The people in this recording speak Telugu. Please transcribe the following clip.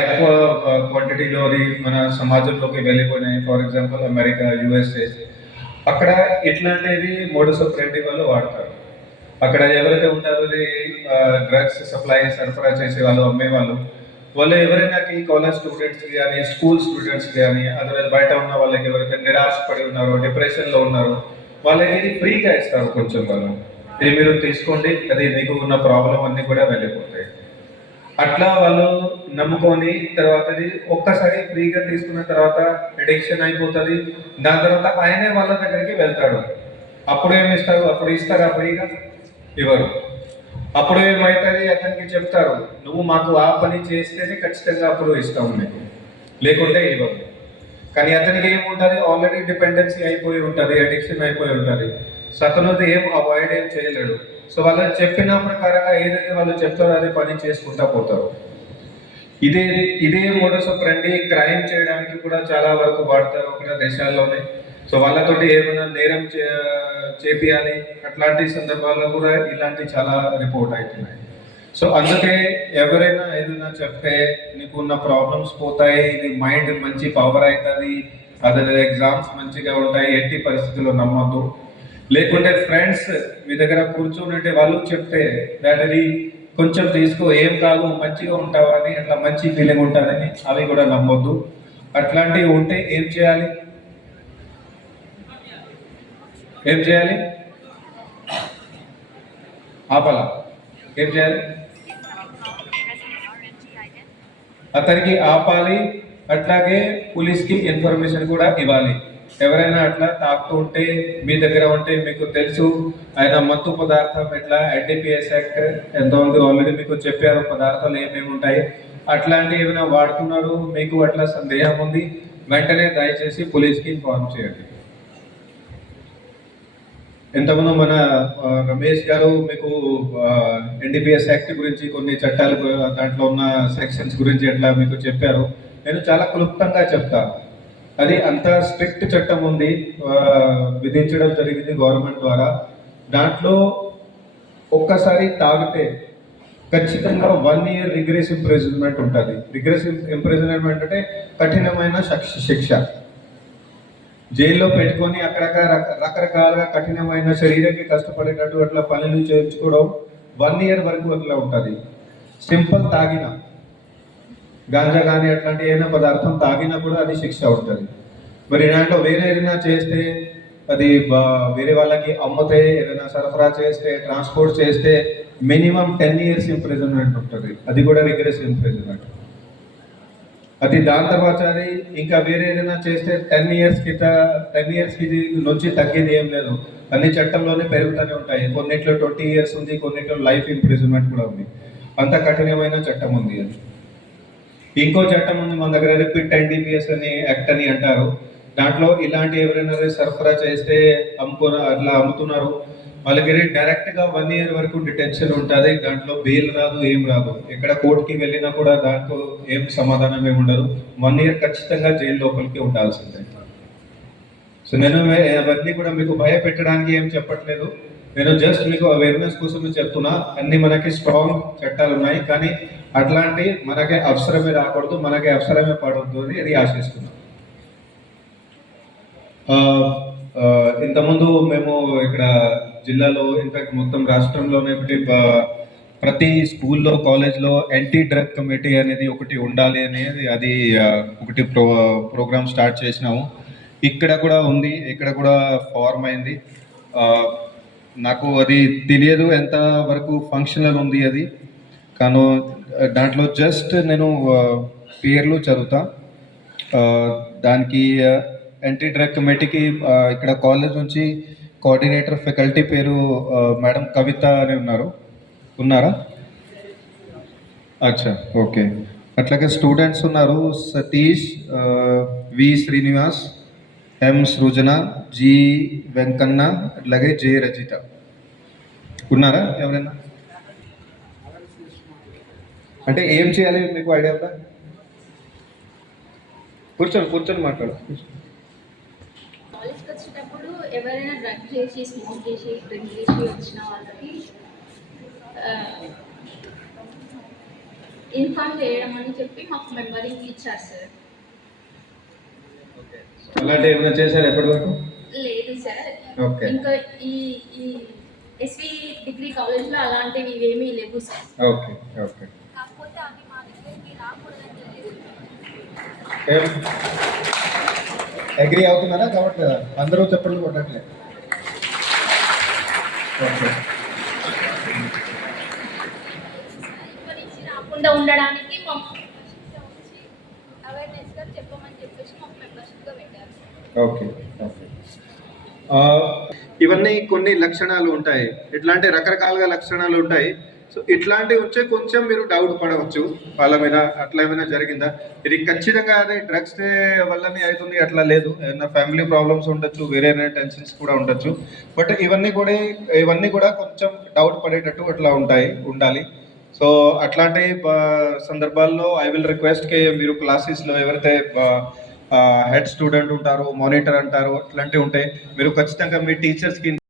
ఎక్కువ క్వాంటిటీలోని మన సమాజంలోకి వెళ్ళిపోయినాయి. ఫర్ ఎగ్జాంపుల్ అమెరికా, యుఎస్ఏ, అక్కడ ఇట్లాంటివి మోడస్ ఆఫ్ ఫ్రెండ్ వాళ్ళు వాడతారు. అక్కడ ఎవరైతే ఉంటారో డ్రగ్స్ సరఫరా చేసే వాళ్ళు, అమ్మేవాళ్ళు, వాళ్ళు ఎవరైనా కాలేజ్ స్టూడెంట్స్ కానీ, స్కూల్ స్టూడెంట్స్ కానీ, అదర్వైజ్ బయట ఉన్న వాళ్ళకి ఎవరైతే నిరాశపడి ఉన్నారో, డిప్రెషన్లో ఉన్నారో, వాళ్ళకి ఫ్రీగా ఇస్తారు కొంచెం. వాళ్ళు ఇది మీరు తీసుకోండి, అది మీకు ఉన్న ప్రాబ్లం అన్నీ కూడా వెళ్ళిపోతాయి. అట్లా వాళ్ళు నమ్ముకొని తర్వాత ఒక్కసారి ఫ్రీగా తీసుకున్న తర్వాత అడిక్షన్ అయిపోతుంది. దాని తర్వాత ఆయనే వాళ్ళ దగ్గరికి వెళ్తాడు. అప్పుడు ఏమి ఇస్తారు? అప్పుడు ఇస్తారా ఫ్రీగా? ఇవ్వరు. అప్పుడు ఏమవుతుంది? అతనికి చెప్తారు, నువ్వు మాకు ఆ పని చేస్తేనే ఖచ్చితంగా అప్పుడు ఇస్తాము నీకు, లేకుంటే ఇవ్వరు. కానీ అతనికి ఏముంటుంది? ఆల్రెడీ డిపెండెన్సీ అయిపోయి ఉంటుంది, అడిక్షన్ అయిపోయి ఉంటుంది. సో అతను ఏం అవాయిడ్ ఏం చేయలేడు. సో వాళ్ళు చెప్పిన ప్రకారంగా ఏదైతే వాళ్ళు చెప్తారో అదే పని చేసుకుంటా పోతారు. ఇదే మోడస్ ఆఫ్ ఫ్రెండ్ క్రైమ్ చేయడానికి కూడా చాలా వరకు వాడతారు అక్కడ దేశాల్లోనే. సో వాళ్ళతోటి ఏమైనా నేరం చేపియాలి, అట్లాంటి సందర్భాల్లో కూడా ఇలాంటి చాలా రిపోర్ట్ అవుతున్నాయి. సో అందుకే ఎవరైనా ఏదైనా చెప్తే నీకున్న ప్రాబ్లమ్స్ పోతాయి, ఇది మైండ్ మంచి పవర్ అవుతుంది, అదే ఎగ్జామ్స్ మంచిగా ఉంటాయి, ఎట్టి పరిస్థితుల్లో నమ్మద్దు. లేకుంటే ఫ్రెండ్స్ మీ దగ్గర కూర్చుంటే వాళ్ళు చెప్తే దాటిని కొంచెం తీసుకో, ఏం కాదు, మంచిగా ఉంటావని, అట్లా మంచి ఫీలింగ్ ఉంటుందని అవి కూడా నమ్మొద్దు. అట్లాంటివి ఉంటే ఏం చేయాలి? ఆపలా. ఏం చేయాలి? అతనికి ఆపాలి, అట్లాగే పోలీస్కి ఇన్ఫర్మేషన్ కూడా ఇవ్వాలి. ఎవరైనా అట్లా తాకుతూ ఉంటే మీ దగ్గర ఉంటే, మీకు తెలుసు ఆయన మత్తు పదార్థం ఎట్లా ఎన్డీపీఎస్ యాక్ట్ ఎంత ఉంది ఆల్రెడీ మీకు చెప్పారు, పదార్థాలు ఏమేమి ఉంటాయి, అట్లాంటివి ఏమైనా వాడుతున్నారు, మీకు అట్లా సందేహం ఉంది, వెంటనే దయచేసి పోలీస్కి ఇన్ఫార్మ్ చేయండి. ఇంతకుముందు మన రమేష్ గారు మీకు ఎన్డీపీఎస్ యాక్ట్ గురించి కొన్ని చట్టాలు, దాంట్లో ఉన్న సెక్షన్స్ గురించి ఎట్లా మీకు చెప్పారు. నేను చాలా క్లుప్తంగా చెప్తాను. అది అంత స్ట్రిక్ట్ చట్టం ఉంది, విధించడం జరిగింది గవర్నమెంట్ ద్వారా. దాంట్లో ఒక్కసారి తాగితే ఖచ్చితంగా 1 year రిగ్రెస్ ఇంప్రిజన్మెంట్ ఉంటుంది. రిగ్రెస్ ఇంప్రిజన్మెంట్ అంటే కఠినమైన శిక్ష. జైల్లో పెట్టుకొని అక్కడ రకరకాలుగా కఠినమైన శరీరానికి కష్టపడేటట్టు అట్లా పనులు చేయించుకోవడం 1 year వరకు అట్లా ఉంటుంది. సింపుల్ తాగిన గాంజా కానీ అట్లాంటి ఏదైనా పదార్థం తాగినా కూడా అది శిక్ష ఉంటుంది. మరి దాంట్లో వేరే ఏదైనా చేస్తే, అది వేరే వాళ్ళకి అమ్మితే, ఏదైనా సరఫరా చేస్తే, ట్రాన్స్పోర్ట్ చేస్తే మినిమం 10 years ఇంప్రిజన్మెంట్ ఉంటుంది. అది కూడా రిగ్రెస్ ఇంప్రిజన్మెంట్. అది దాని తర్వాత అది ఇంకా వేరే ఏదైనా చేస్తే 10 years నుంచి తగ్గేది ఏం లేదు. అన్ని చట్టంలోనే పెరుగుతూనే ఉంటాయి. కొన్నిట్లో 20 years ఉంది, కొన్నిట్లో లైఫ్ ఇంప్రిజన్మెంట్ కూడా ఉంది. అంత కఠినమైన చట్టం ఉంది. అది ఇంకో చట్టం ఉంది మన దగ్గర, రిపీట్ ఎన్డీపీఎస్ అని యాక్ట్ అని అంటారు. దాంట్లో ఇలాంటి ఎవరైనా సరఫరా చేస్తే, అట్లా అమ్ముతున్నారు, వాళ్ళకి డైరెక్ట్గా 1 year వరకు డిటెన్షన్ ఉంటుంది. దాంట్లో బెయిల్ రాదు, ఏం రాదు. ఎక్కడ కోర్టుకి వెళ్ళినా కూడా దాంట్లో ఏం సమాధానం ఏమి ఉండదు. 1 year ఖచ్చితంగా జైలు లోపలికి ఉండాల్సిందే. సో నేను అవన్నీ కూడా మీకు భయపెట్టడానికి ఏం చెప్పట్లేదు, నేను జస్ట్ మీకు అవేర్నెస్ కోసం చెప్తున్నా. అన్ని మనకి స్ట్రాంగ్ చట్టాలు ఉన్నాయి, కానీ అట్లాంటి మనకే అవసరమే రాకూడదు, మనకే అవసరమే పడవద్దు అని అది ఆశిస్తున్నాం. ఇంతకుముందు మేము ఇక్కడ జిల్లాలో, ఇన్ఫాక్ట్ మొత్తం రాష్ట్రంలోనే ప్రతి స్కూల్లో, కాలేజ్లో యాంటీ డ్రగ్ కమిటీ అనేది ఒకటి ఉండాలి అనేది అది ఒకటి ప్రోగ్రామ్ స్టార్ట్ చేసినాము. ఇక్కడ కూడా ఉంది, ఇక్కడ కూడా ఫార్మ్ అయింది. నాకు అది తెలియదు ఎంత వరకు ఫంక్షనల్ ఉంది అది, కానీ దాంట్లో జస్ట్ నేను పేర్లు చదువుతా. దానికి యాంటీ డ్రగ్ కమిటీకి ఇక్కడ కాలేజ్ నుంచి కోఆర్డినేటర్ ఫ్యాకల్టీ పేరు మేడం కవిత అని ఉన్నారా? అచ్చా, ఓకే. అట్లాగే స్టూడెంట్స్ ఉన్నారు, సతీష్, వి శ్రీనివాస్, ఎం సృజన, జి వెంకన్న, అట్లాగే జే రజిత. ఉన్నారా ఎవరైనా? అంటే ఏం చేయాలి మీకు ఐడియా ఉందా? కూర్చొని మాట్లాడు. కాలేజ్కి వచ్చేటప్పుడు ఎవరైనా డ్రగ్ చేసి, స్మోక్ చేసి, డ్రింక్ చేసి వచ్చిన వాళ్ళకి ఇన్ఫార్మ్ చేయడం అని చెప్పి మాకు మెంబరింగ్ ఇచ్చారు సార్. అలాంటి ఏమైనా చేశారు ఎప్పటి వరకు? లేదు సార్. ఓకే. ఇంకా ఈ ఈ ఎస్వి డిగ్రీ కాలేజ్లో అలాంటివి ఏమీ లేవు సార్. Okay okay. కాకపోతే అవి మా దగ్గరికి రాకూడదని చెప్పేసి ఏం అగ్రి అవుతున్నారా కాబట్టి అందరూ చెప్పండి కొట్టట్లేదు. ఓకే. ఇప్పటి నుంచి రాకుండా ఉండడానికి మా వచ్చి అవేర్నెస్గా చెప్పమని చెప్పేసి మాకు మెంబర్షిప్గా పెట్టారు సార్. Okay okay. ఇవన్నీ కొన్ని లక్షణాలు ఉంటాయి, ఇట్లాంటి రకరకాలుగా లక్షణాలు ఉంటాయి. సో ఇట్లాంటివి వచ్చే కొంచెం మీరు డౌట్ పడవచ్చు వాళ్ళ మీద, అట్లా ఏమైనా జరిగిందా, ఇది ఖచ్చితంగా అదే డ్రగ్స్ వల్లనే అవుతుంది అట్లా లేదు, ఏమైనా ఫ్యామిలీ ప్రాబ్లమ్స్ ఉండొచ్చు, వేరే టెన్షన్స్ కూడా ఉండొచ్చు. బట్ ఇవన్నీ కూడా కొంచెం డౌట్ పడేటట్టు అట్లా ఉండాలి. సో అట్లాంటి సందర్భాల్లో ఐ విల్ రిక్వెస్ట్కి మీరు క్లాసెస్లో ఎవరైతే హెడ్ స్టూడెంట్ ఉంటారో, మానిటర్ అంటారో, అట్లాంటివి ఉంటాయి, మీరు ఖచ్చితంగా మీ టీచర్స్కి